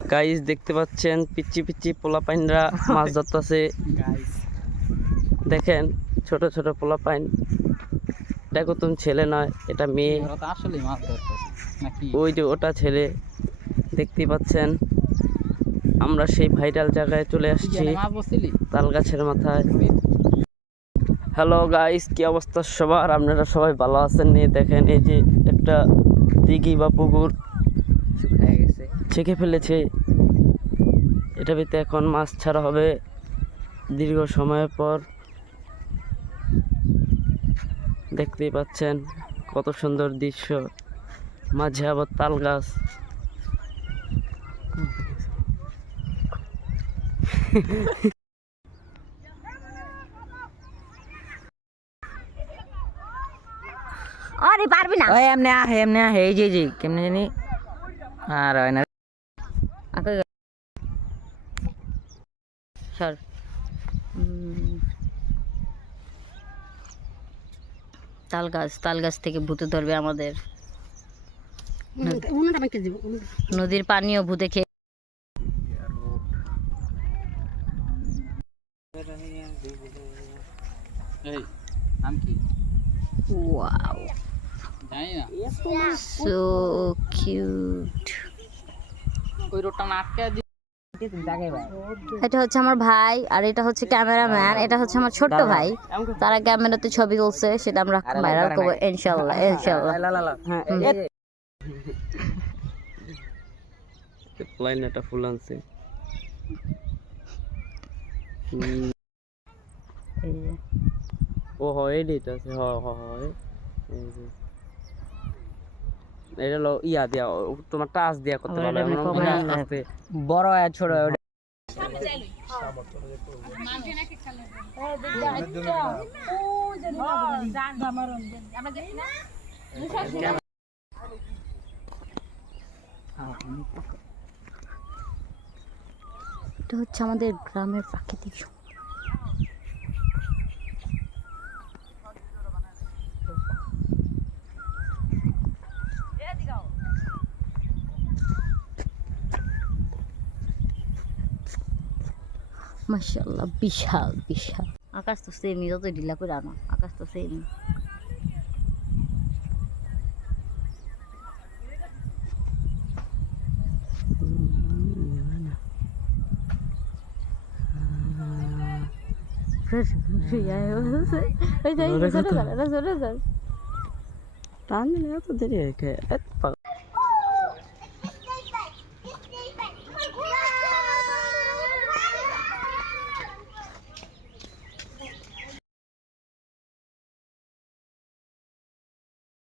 Guys দেখতে পাচ্ছেন পিচ্চি পিচ্চি পোলাপাইনরা মাছ ধরতেছে। দেখেন ছোট ছোট পোলাপাইন, দেখো তুমি ছেলে নয় এটা মেয়ে, আসলে মাছ ধরতেছে নাকি? ওই যে ওটা ছেলে। দেখতে পাচ্ছেন আমরা সেই ভাইরাল জায়গায় চলে আসছি, তাল গাছের মাথায়। হ্যালো গাইস, কি অবস্থা সবার? আপনারা সবাই ভালো আছেন? নিয়ে দেখেন এই যে একটা দিঘি বা পুকুর ছেঁকে ফেলেছে, এটা ভিতরে এখন মাছ ছাড়া হবে দীর্ঘ সময়ের পর। দেখতেই পাচ্ছেন কত সুন্দর দৃশ্য, মাঝে আবার তাল গাছ। আরে পারবি না ওই এমনি আহে এই যে কেমনে জানি আর হয় না। স্যার তাল গাছ থেকে ভূতে ধরবে আমাদের। নদীর পানিও ভূতে খেয়ে। এই নাম কি? ওয়াও, জানি না। So cute. ওই রোডটা না আটকে দি। এটা হচ্ছে আমার ভাই আর এটা হচ্ছে ক্যামেরাম্যান, এটা হচ্ছে আমার ছোট্ট ভাই। তারা ক্যামেরাতে ছবি তুলছে, সেটা আমরা ভাইরাল করবো ইনশাআল্লাহ ইনশাআল্লাহ। লাইনটা ফুল আনছে। ও হয় এইটা আছে, হয় এটা লো ইয়া দিয়া, তোমার টাচ দিয়া করতে পারবে, বড় আর ছোট এটা হচ্ছে আমাদের গ্রামের প্রাকৃতিক মাশাআল্লাহ, বিশাল বিশাল আকাশ। তো সেমই, যত ঢিলা করে আনো আকাশ তো সেমই। টান দিলে এত দেরি হয়